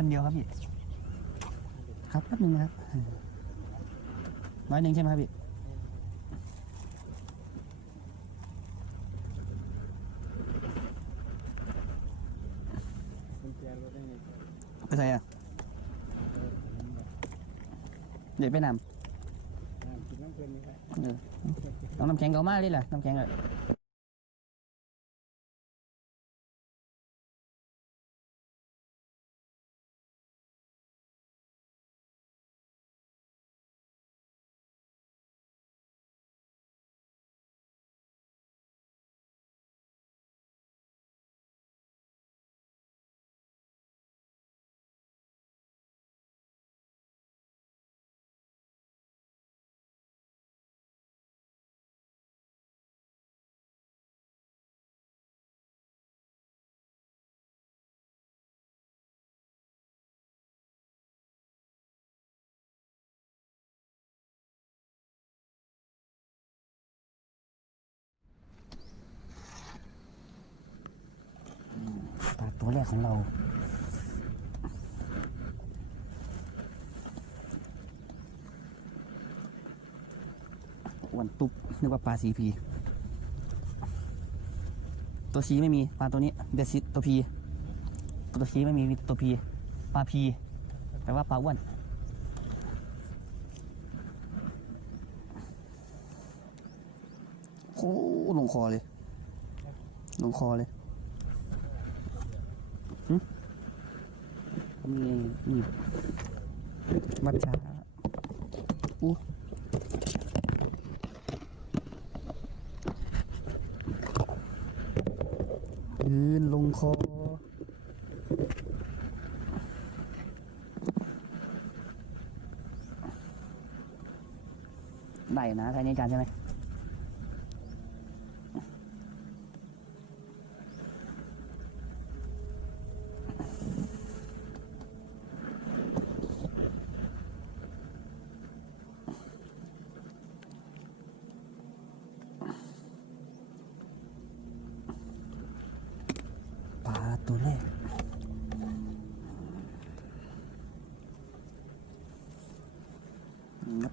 คันเดียวครับพี่ครับแป๊บนึงนะครับ100ใช่ไหมครับพี่ไปใส่อะเดี๋ยวไปนำเอาน้ำแข็งเก่ามากเลยล่ะน้ำแข็งเลยปลาตัวแรกของเราอ้วนตุ๊บนึกว่าปลาสีพีตัวชีไม่มีปลาตัวนี้เดซิตัวพีตัวชีไม่มีตัวพีปลาพีแปลว่าปลาอ้วนโอ้ลงคอเลยลงคอเลยนี่มัดช้าอู้ยืนลงคอได้นะใครนี่จานใช่ไหมปลาตัวแรกงับ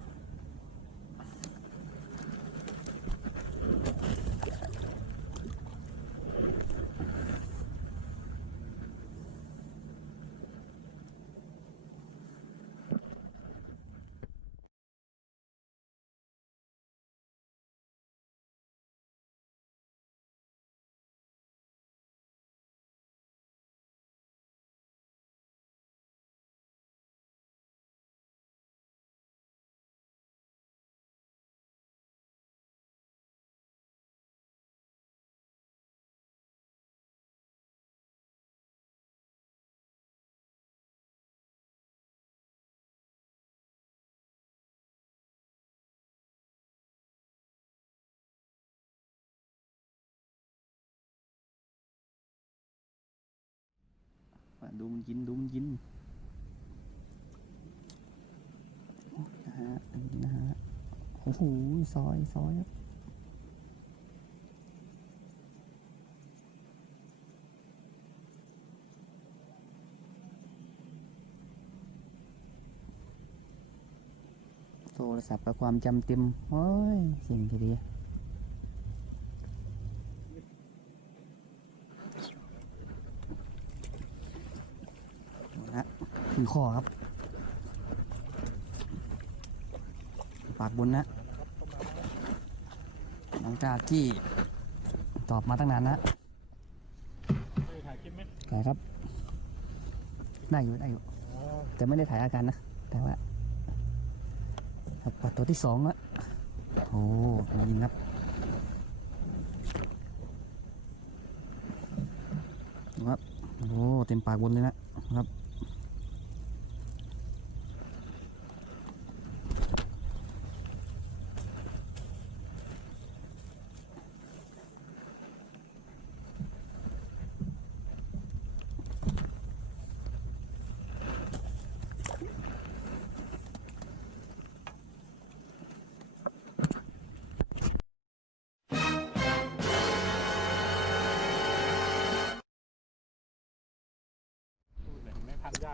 ดูมันกินนะฮะอันนี้นะฮะโอ้โหซอยครับโทรศัพท์กับความจำเต็มโอ้ยสิ่งที่ดีนะถึงคอครับปากบนนะหลังจากที่ตอบมาตั้งนานนะถ่ายครับได้อยู่แต่ไม่ได้ถ่ายอาการนะแต่ว่าปลาตัวที่2แล้วโอ้ยิงครับครับโอ้เต็มปากบนเลยนะครับ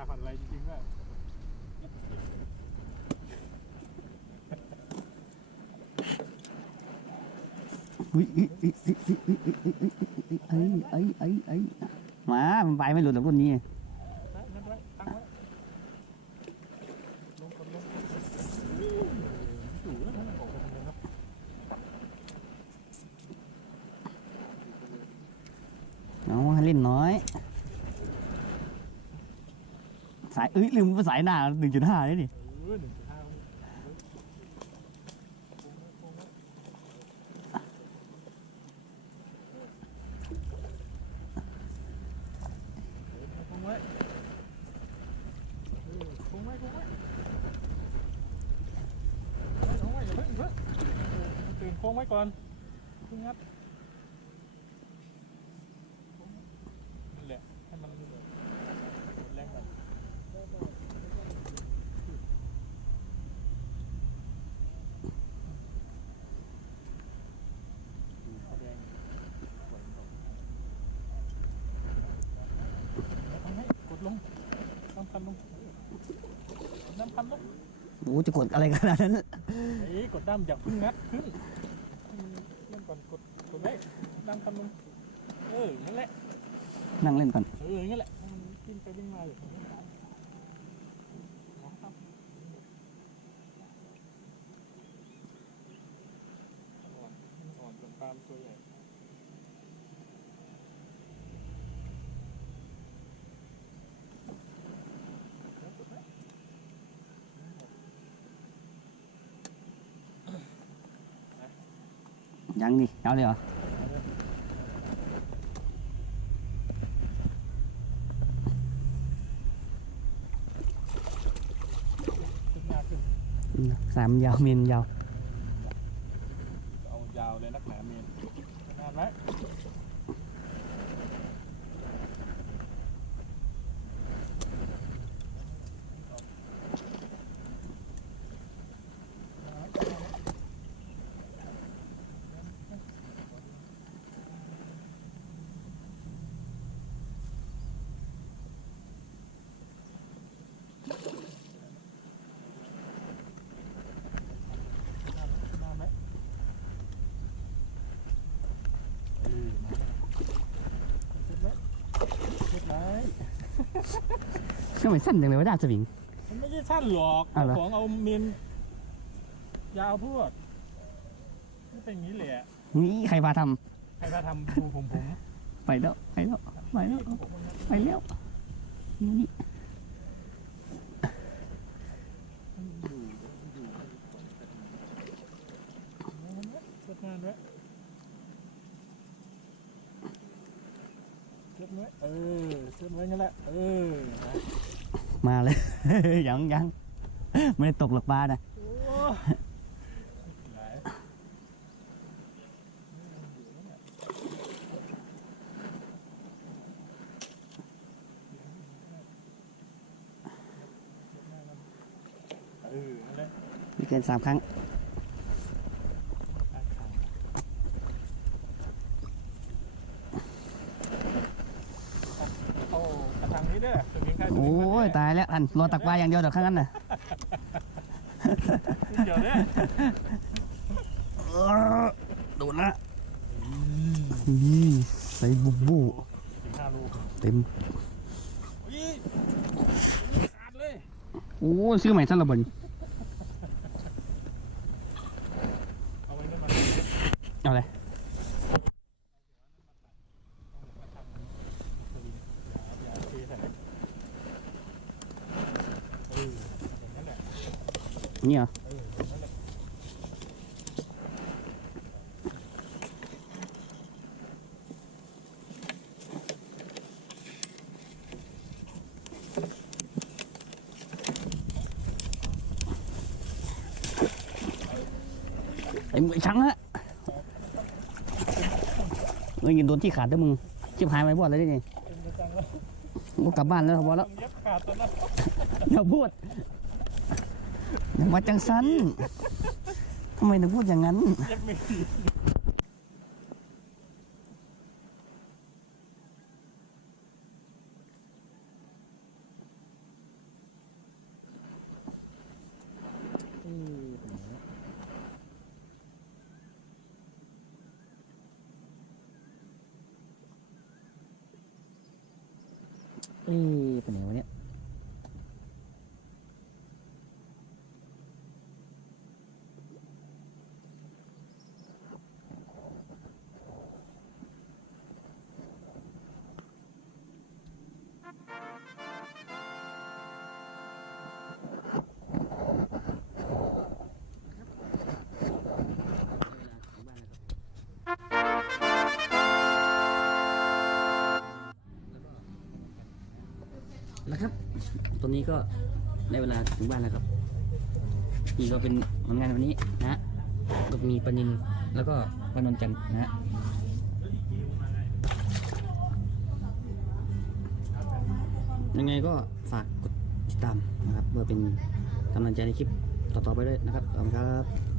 ผ่านอะไรจริงๆว่ามามันไปไม่หลุดหรอกรุ่นนี้นั่นไว้ตั้งไว้ลงก่อนลงอยู่แล้วมันออกไปเลยเนาะเอาเล่นน้อยสายลืมสายหน้า 1.5นี่ดิ 1.5คงไว้คงไว้คงไว้คงไว้อย่าเพิ่งตื่นโค้งไว้ก่อนเพิ่งงัดนั่นแหละให้มันหมดแรงหน่อยแดงกดลงน้ำพันลงน้ำพันลง โอ้จะกดอะไรขนาดนั้น กดด้ามอย่าเพิ่งงัดขึ้นเล่นก่อนกดไว้ด้ามพันลงนั่นแหละ นั่งเล่นก่อน นั่นแหละมันกินไปวิ่งมาอยู่ตรงนี้ครับอ่อนจนตามตัวใหญ่ยังดิเอาเลยเหรอสามยาวเมนยาวเอายาวเลยนักหนาเมนนานไหมก็ไม่สั้นจังเลยว่าดาบสวิงมันไม่ใช่สั้นหรอกของเอาเมนยาวพวกไม่เป็นอย่างนี้เลยนี่ใครพาทำดูผมไปแล้วนี่เช็ดงานไว้เช็ดไว้เช็ดไว้งั้นแหละมาเลย ยังไม่ได้ตกหลักปลานะไม่เกิน3 ครั้งโอ้ยตายแล้วอันรอตักปลาอย่างเดียวเดี๋ยวข้างนั้นน่ะเดี๋ยวเนี่ยโดนละใส่บูเต็มโอ้ซื้อใหม่ซะละบ่นเอาเลยนี่เหรอไอ้มือช้างฮะเงินโดนที่ขาดด้วยมึงชิบหายไปบ่เลยนี่กูกลับบ้านแล้วพอแล้วอย่าพูดอย่ามาจังสันทำไมถึงพูดอย่างนั้น อ๊ะเป็นไงวะเนี่ยแล้วครับตัวนี้ก็ได้เวลาถึงบ้านแล้วครับนี่ก็เป็นผลงานวันนี้นะฮะก็มีปลานิลแล้วก็ปลานนจันทร์นะฮะยังไงก็ฝากกดติดตามนะครับเพื่อเป็นกำลังใจในคลิปต่อๆไปด้วยนะครับขอบคุณครับ